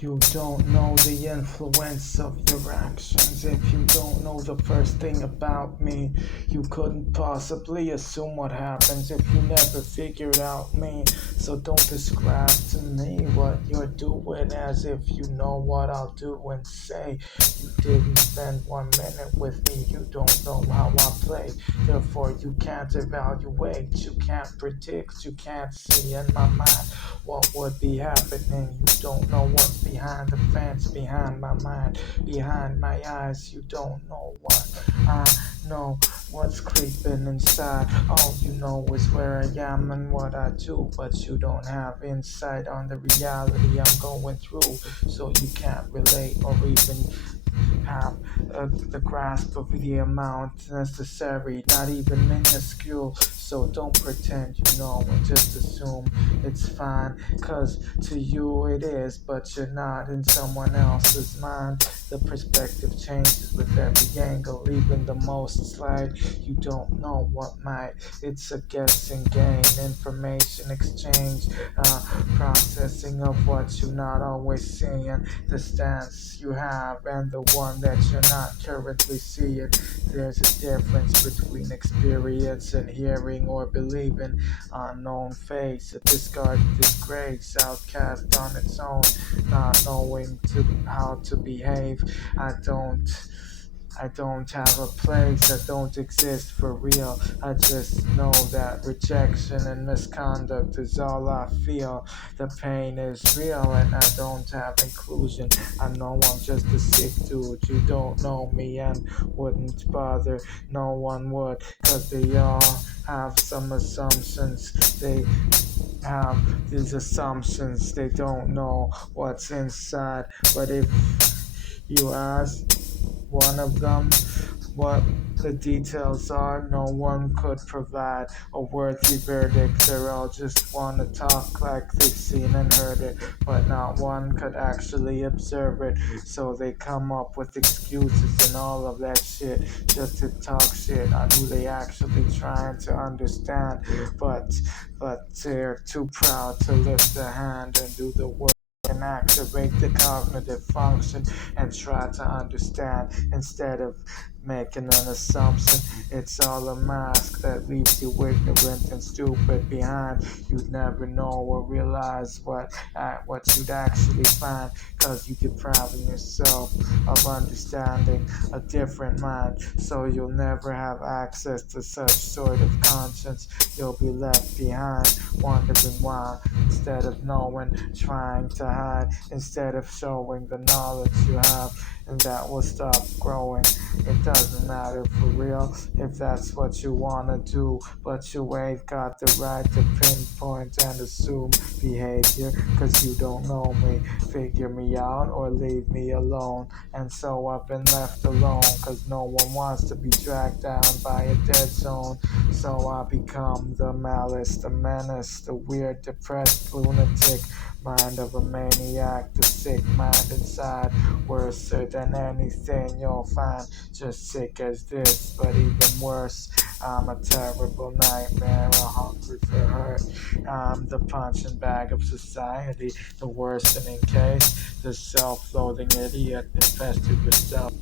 You don't know the influence of your actions. If you don't know the first thing about me, you couldn't possibly assume what happens if you never figured out me. So don't describe to me what you're doing as if you know what I'll do and say. You didn't spend 1 minute with me, you don't know how I play. Therefore, you can't evaluate, you can't predict, you can't see in my mind what would be happening. You don't know what's behind the fence, behind my mind, behind my eyes. You don't know what I know, what's creeping inside. All you know is where I am and what I do, but you don't have insight on the reality I'm going through. So you can't relate or even have the grasp of the amount necessary, not even minuscule. So don't pretend you know and just assume it's fine, cause to you it is, but you're not in someone else's mind. The perspective changes with every angle, even the most slight. You don't know what might. It's a guessing game, information exchange, processing of what you're not always seeing, the stance you have and the one that you're not currently seeing. There's a difference between experience and hearing or believing. Unknown face, a discarded disgrace, outcast on its own, not knowing how to behave. I don't have a place, I don't exist for real. I just know that rejection and misconduct is all I feel. The pain is real and I don't have inclusion. I know I'm just a sick dude. You don't know me and wouldn't bother. No one would, cause they all have some assumptions. They have these assumptions. They don't know what's inside. But if you ask one of them what the details are, no one could provide a worthy verdict. They all just want to talk like they've seen and heard it, but not one could actually observe it. So they come up with excuses and all of that shit just to talk shit on who they actually trying to understand. But they're too proud to lift a hand and do the work and activate the cognitive function and try to understand instead of making an assumption. It's all a mask that leaves you ignorant and stupid behind. You'd never know or realize what you'd actually find, cause you depriving yourself of understanding a different mind. So you'll never have access to such sort of conscience. You'll be left behind, wondering why, instead of knowing, trying to hide, instead of showing the knowledge you have, and that will stop growing. It doesn't matter for real if that's what you wanna do, but you ain't got the right to pinpoint and assume behavior, cause you don't know me. Figure me out or leave me alone. And so I've been left alone, cause no one wants to be dragged down by a dead zone. So I become the malice, the menace, the weird, depressed lunatic mind of a maniac, the sick mind inside, worse than anything you'll find. Just sick as this, but even worse. I'm a terrible nightmare, a hungry for hurt. I'm the punching bag of society, the worsening case, the self-loathing idiot infested with self.